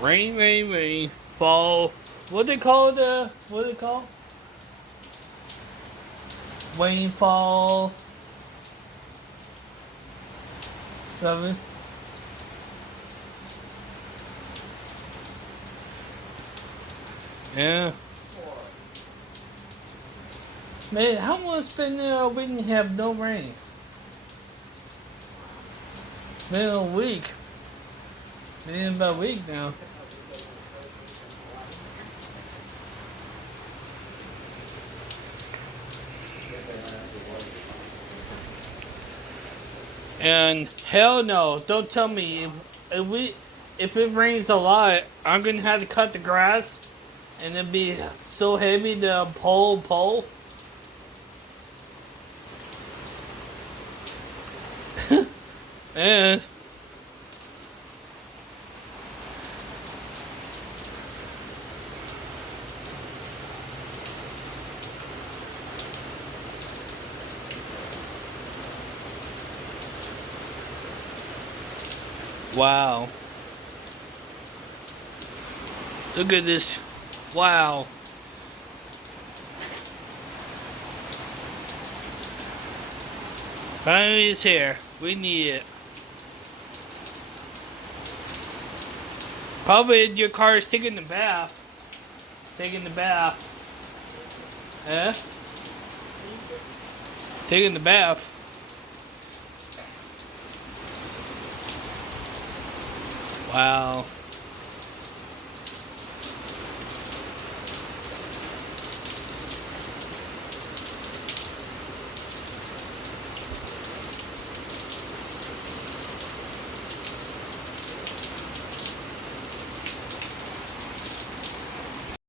Rain, rain, rain. Fall. What they call the? What they call? Rainfall. Something. Yeah. Man, how long it's been we didn't have no rain? Been a week. Been about a week now. And hell no, don't tell me if it rains a lot, I'm gonna have to cut the grass, and it'd be so heavy to pull. And wow, look at this! Wow, finally it's here. We need it. Probably your car is taking the bath. Taking the bath. Eh? Taking the bath. Wow.